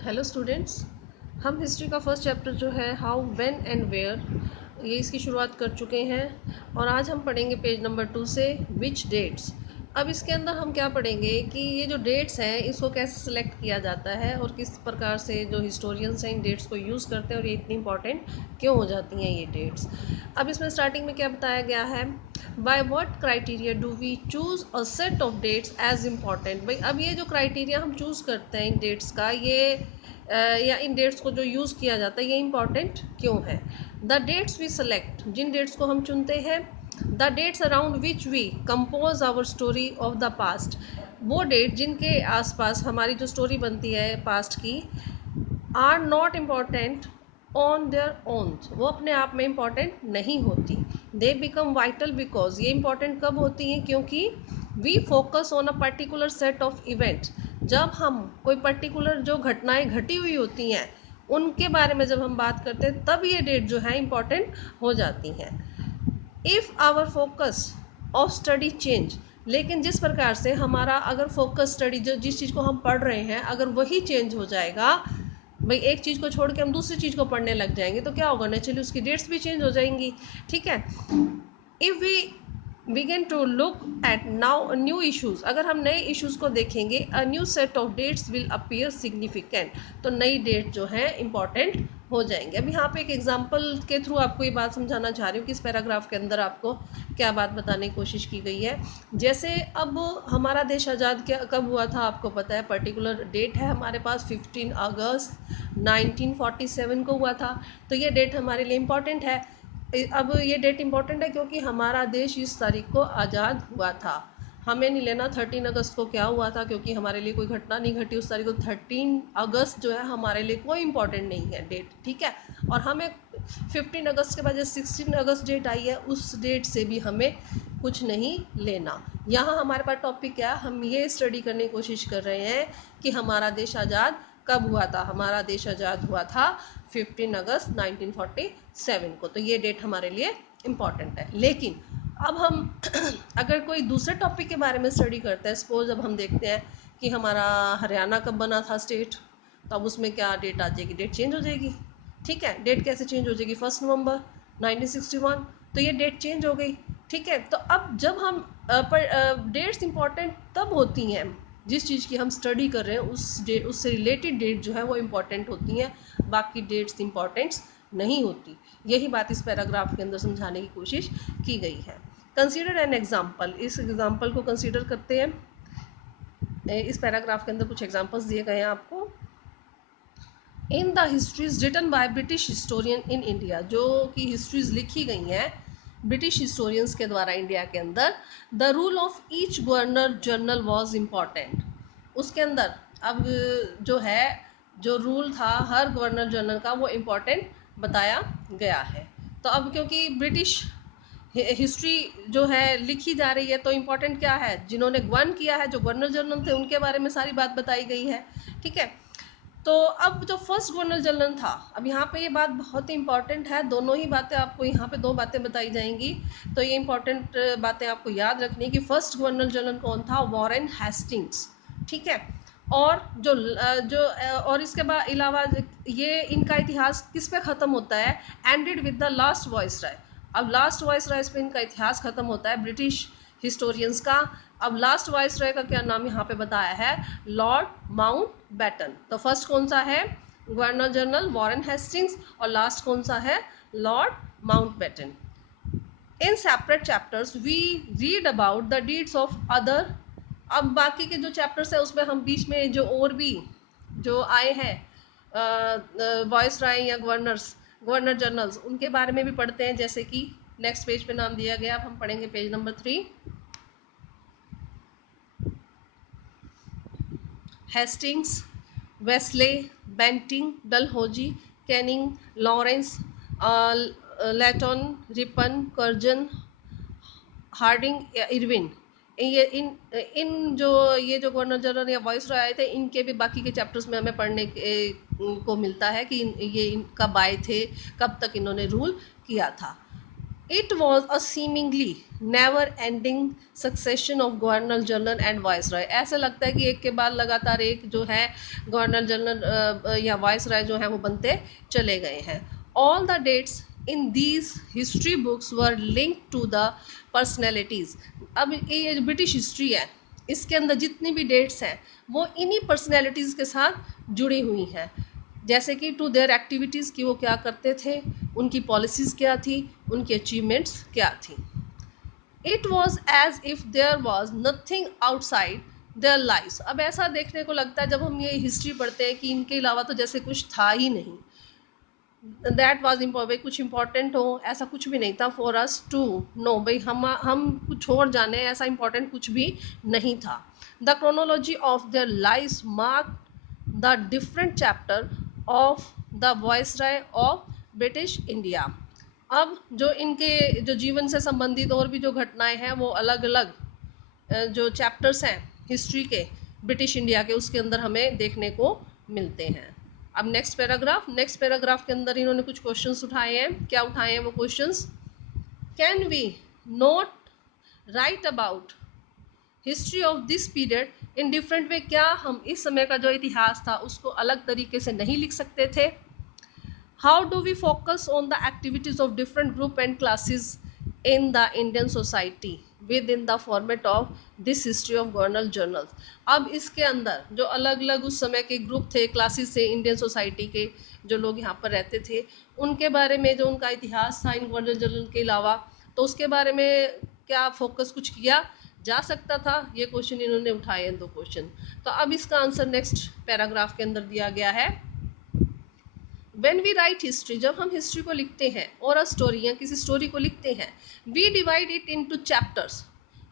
Hello students, हम history का first chapter जो है हाउ व्हेन एंड वेयर ये इसकी शुरुआत कर चुके हैं और आज हम पढ़ेंगे पेज नंबर 2 से विच डेट्स। अब इसके अंदर हम क्या पढ़ेंगे कि ये जो डेट्स हैं इसको कैसे सिलेक्ट किया जाता है और किस प्रकार से जो हिस्टोरियंस हैं इन डेट्स को यूज़ करते हैं और ये इतनी इंपॉर्टेंट क्यों हो जाती हैं ये डेट्स। अब इसमें स्टार्टिंग में क्या बताया गया है, by what criteria do we choose a set of dates as important. भाई अब ये जो क्राइटेरिया हम चूज़ करते हैं इन डेट्स का, ये या इन डेट्स को जो यूज़ किया जाता है ये इंपॉर्टेंट क्यों है। द डेट्स वी सेलेक्ट, जिन डेट्स को हम चुनते हैं, the dates around which we compose our story of the past, वो डेट जिनके आसपास हमारी जो स्टोरी बनती है पास्ट की, are not important on their own, वो अपने आप में इम्पॉर्टेंट नहीं होती। दे बिकम वाइटल बिकॉज, ये इम्पॉर्टेंट कब होती हैं, क्योंकि we focus on a particular set of events, जब हम कोई पर्टिकुलर जो घटनाएं घटी हुई होती हैं उनके बारे में जब हम बात करते हैं तब ये डेट जो है इम्पॉर्टेंट हो जाती हैं। If our focus of study change, लेकिन जिस प्रकार से हमारा अगर फोकस स्टडी जो जिस चीज़ को हम पढ़ रहे हैं अगर वही चेंज हो जाएगा, भाई एक चीज़ को छोड़ के हम दूसरी चीज़ को पढ़ने लग जाएंगे तो क्या होगा, नेचुरली उसकी डेट्स भी चेंज हो जाएंगी। ठीक है, if we begin to look at now new issues, अगर हम नए इश्यूज को देखेंगे, a new set of dates will appear significant, तो नई डेट जो है इंपॉर्टेंट हो जाएंगे। अब यहाँ पे एक एग्जांपल के थ्रू आपको ये बात समझाना चाह रही हूँ कि इस पैराग्राफ के अंदर आपको क्या बात बताने की कोशिश की गई है। जैसे अब हमारा देश आज़ाद क्या कब हुआ था आपको पता है, पर्टिकुलर डेट है हमारे पास 15 अगस्त 1947 को हुआ था, तो ये डेट हमारे लिए इम्पॉर्टेंट है। अब ये डेट इम्पॉर्टेंट है क्योंकि हमारा देश इस तारीख को आज़ाद हुआ था। हमें नहीं लेना 13 अगस्त को क्या हुआ था, क्योंकि हमारे लिए कोई घटना नहीं घटी उस तारीख को। 13 अगस्त जो है हमारे लिए कोई इम्पॉर्टेंट नहीं है डेट, ठीक है। और हमें 15 अगस्त के बाद जो 16 अगस्त डेट आई है उस डेट से भी हमें कुछ नहीं लेना। यहाँ हमारे पास टॉपिक क्या है, हम ये स्टडी करने की कोशिश कर रहे हैं कि हमारा देश आज़ाद कब हुआ था। हमारा देश आज़ाद हुआ था 15 अगस्त 1947 को, तो ये डेट हमारे लिए इम्पॉर्टेंट है। लेकिन अब हम अगर कोई दूसरे टॉपिक के बारे में स्टडी करते हैं, सपोज अब हम देखते हैं कि हमारा हरियाणा कब बना था स्टेट, तो अब उसमें क्या डेट आ जाएगी, डेट चेंज हो जाएगी। ठीक है, डेट कैसे चेंज हो जाएगी, 1 नवंबर 1961, तो ये डेट चेंज हो गई। ठीक है, तो अब जब हम डेट्स इंपॉर्टेंट तब होती हैं जिस चीज़ की हम स्टडी कर रहे हैं उस डेट, उससे रिलेटेड डेट जो है वो इम्पॉर्टेंट होती हैं, बाकी डेट्स इंपॉर्टेंट्स नहीं होती। यही बात इस पैराग्राफ के अंदर समझाने की कोशिश की गई है। कंसीडर एन एग्जाम्पल, इस एग्जाम्पल को कंसीडर करते हैं। इस पैराग्राफ के अंदर कुछ एग्जाम्पल्स दिए गए हैं आपको। In the histories written by British historian in India, जो कि हिस्ट्रीज लिखी गई हैं ब्रिटिश हिस्टोरियंस के द्वारा इंडिया के अंदर, the rule of each governor general was important. उसके अंदर अब जो है जो रूल था हर गवर्नर जनरल का वो इम्पॉर्टेंट बताया गया है। तो अब क्योंकि ब्रिटिश हिस्ट्री जो है लिखी जा रही है तो इम्पॉर्टेंट क्या है, जिन्होंने गवर्न किया है जो गवर्नर जनरल थे उनके बारे में सारी बात बताई गई है। ठीक है, तो अब जो फर्स्ट गवर्नर जनरल था, अब यहाँ पे ये बात बहुत ही इंपॉर्टेंट है, दोनों ही बातें आपको यहाँ पे दो बातें बताई जाएंगी, तो ये इंपॉर्टेंट बातें आपको याद रखनी है कि फर्स्ट गवर्नर जनरल कौन था, वॉरेन हेस्टिंग्स। ठीक है, और और इसके बाद अलावा ये इनका इतिहास किस पे ख़त्म होता है, ended with the last viceroy. अब लास्ट वॉइस राय पे इनका इतिहास ख़त्म होता है ब्रिटिश हिस्टोरियंस का। अब लास्ट वॉइस राय का क्या नाम यहाँ पे बताया है, लॉर्ड माउंट बैटन। तो फर्स्ट कौन सा है, गवर्नर जनरल वॉरेन हेस्टिंग्स, और लास्ट कौन सा है, Lord Mountbatten. In separate chapters we read about the deeds of other. अब बाकी के जो चैप्टर्स है उसमें हम बीच में जो और भी जो आए हैं वॉइस राय या गवर्नर जनरल्स, उनके बारे में भी पढ़ते हैं। जैसे कि नेक्स्ट पेज पे नाम दिया गया, अब हम पढ़ेंगे page number 3। Hastings, Wellesley, Bentinck, Dalhousie, Canning, Lawrence, Lytton, Ripon, Curzon, Hardinge या इरविन, ये इन जो ये जो गवर्नर जनरल या वॉइस रॉय आए थे इनके भी बाकी के चैप्टर्स में हमें पढ़ने को मिलता है कि ये कब आए थे, कब तक इन्होंने रूल किया था। It was a seemingly never ending succession of governor general and vice Roy. ऐसा लगता है कि एक के बाद लगातार एक जो है गवर्नर जनरल या वाइस रॉय जो है वो बनते चले गए हैं। All the dates in these history books were link to the personalities. अब ये ब्रिटिश हिस्ट्री है, इसके अंदर जितनी भी डेट्स हैं वो इन्हीं पर्सनैलिटीज़ के साथ जुड़ी हुई हैं, जैसे कि टू देयर एक्टिविटीज़ कि वो क्या करते थे, उनकी पॉलिसीज़ क्या थी, उनकी अचीवमेंट्स क्या थी। It was as if there was nothing outside their lives. अब ऐसा देखने को लगता है जब हम ये हिस्ट्री पढ़ते हैं कि इनके अलावा तो जैसे कुछ था ही नहीं। दैट वॉज इम्पोर्टेंट, कुछ इंपॉर्टेंट हो ऐसा कुछ भी नहीं था फॉर अस टू नो, भाई हम कुछ और जाने ऐसा इंपॉर्टेंट कुछ भी नहीं था। The chronology of their life mark the different chapter of the viceroy of British India. अब जो इनके जो जीवन से संबंधित और भी जो घटनाएं हैं वो अलग अलग जो चैप्टर्स हैं हिस्ट्री के ब्रिटिश इंडिया के, उसके अंदर हमें देखने को मिलते हैं। अब नेक्स्ट पैराग्राफ के अंदर इन्होंने कुछ क्वेश्चंस उठाए हैं। क्या उठाए हैं वो questions? Can we not write about history of this period in different way? क्या हम इस समय का जो इतिहास था उसको अलग तरीके से नहीं लिख सकते थे? How do we focus on the activities of different group and classes in the Indian society within the format of this history of governor journals? अब इसके अंदर जो अलग अलग उस समय के ग्रुप थे, क्लासेस थे इंडियन सोसाइटी के, जो लोग यहाँ पर रहते थे, उनके बारे में जो उनका इतिहास था इन गवर्नर जनरल के अलावा, तो उसके बारे में क्या फोकस कुछ किया जा सकता था? ये क्वेश्चन इन्होंने उठाए हैं, 2 क्वेश्चन। तो अब इसका आंसर नेक्स्ट पैराग्राफ के अंदर दिया गया है। When we write history, जब हम हिस्ट्री को लिखते हैं और अ स्टोरी या किसी स्टोरी को लिखते हैं, we divide it into chapters.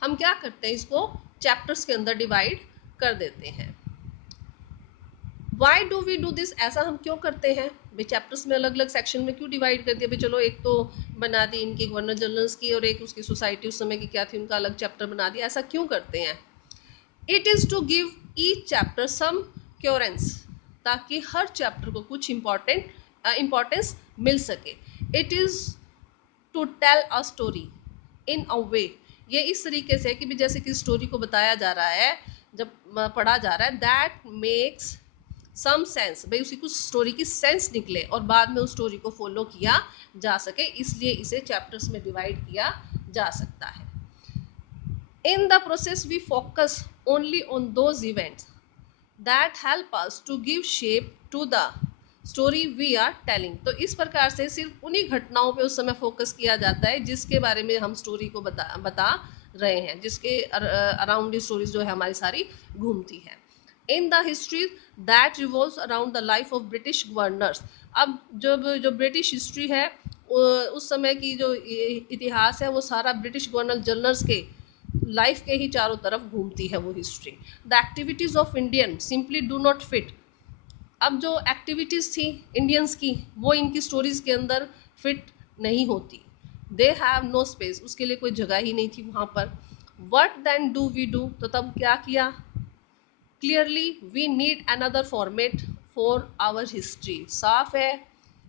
हम क्या करते हैं, इसको चैप्टर्स के अंदर डिवाइड कर देते हैं। Why do we do this? ऐसा हम क्यों करते हैं भाई? चैप्टर्स में अलग अलग सेक्शन में क्यों डिवाइड कर दिया भाई? चलो एक तो बना दी इनकी गवर्नर जनरल्स की और एक उसकी सोसाइटी उस समय की क्या थी उनका अलग चैप्टर बना दिया, ऐसा क्यों करते हैं? It is to give each chapter some coherence, ताकि हर चैप्टर को कुछ इम्पॉर्टेंस मिल सके। It is to tell a story in a way, ये इस तरीके से कि जैसे कि स्टोरी को बताया जा रहा है, जब पढ़ा जा रहा है, दैट मेक्स सम सेंस, भाई उसी कुछ स्टोरी की सेंस निकले और बाद में उस स्टोरी को फॉलो किया जा सके, इसलिए इसे चैप्टर्स में डिवाइड किया जा सकता है। In the process, we focus only on those events that help us to give shape to the story we are telling। तो इस प्रकार से सिर्फ उन्हीं घटनाओं पे उस समय फोकस किया जाता है जिसके बारे में हम स्टोरी को बता रहे हैं, जिसके अराउंड स्टोरीज जो है हमारी सारी घूमती है। In the history that revolves around the life of British governors. अब जो ब्रिटिश हिस्ट्री है उस समय की जो इतिहास है वो सारा ब्रिटिश गवर्नर जनरल्स के लाइफ के ही चारों तरफ घूमती है वो history. The activities of Indian simply do not fit. अब जो एक्टिविटीज़ थी इंडियंस की वो इनकी स्टोरीज के अंदर फिट नहीं होती। दे हैव नो स्पेस, उसके लिए कोई जगह ही नहीं थी वहाँ पर। What then do we do? तो तब क्या किया? Clearly we need another format for our history. साफ है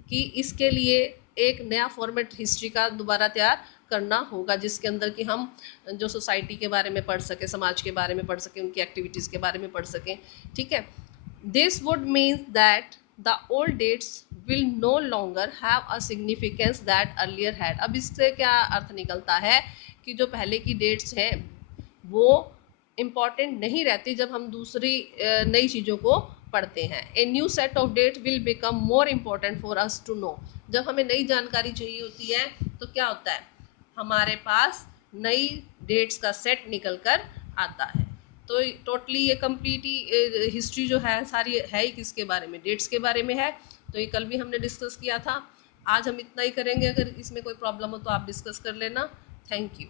कि इसके लिए एक नया फॉर्मेट हिस्ट्री का दोबारा तैयार करना होगा, जिसके अंदर कि हम जो सोसाइटी के बारे में पढ़ सकें, समाज के बारे में पढ़ सकें, उनकी एक्टिविटीज़ के बारे में पढ़ सकें। ठीक है, this would means that the old dates will no longer have a significance that earlier had. अब इससे क्या अर्थ निकलता है कि जो पहले की डेट्स हैं वो इम्पॉर्टेंट नहीं रहती जब हम दूसरी नई चीज़ों को पढ़ते हैं। A new set of date will become more important for us to know. जब हमें नई जानकारी चाहिए होती है तो क्या होता है, हमारे पास नई डेट्स का सेट निकल कर आता है। तो टोटली ये कंप्लीट ही हिस्ट्री जो है सारी है ही किसके बारे में? डेट्स के बारे में है। तो ये कल भी हमने डिस्कस किया था, आज हम इतना ही करेंगे। अगर इसमें कोई प्रॉब्लम हो तो आप डिस्कस कर लेना। Thank you.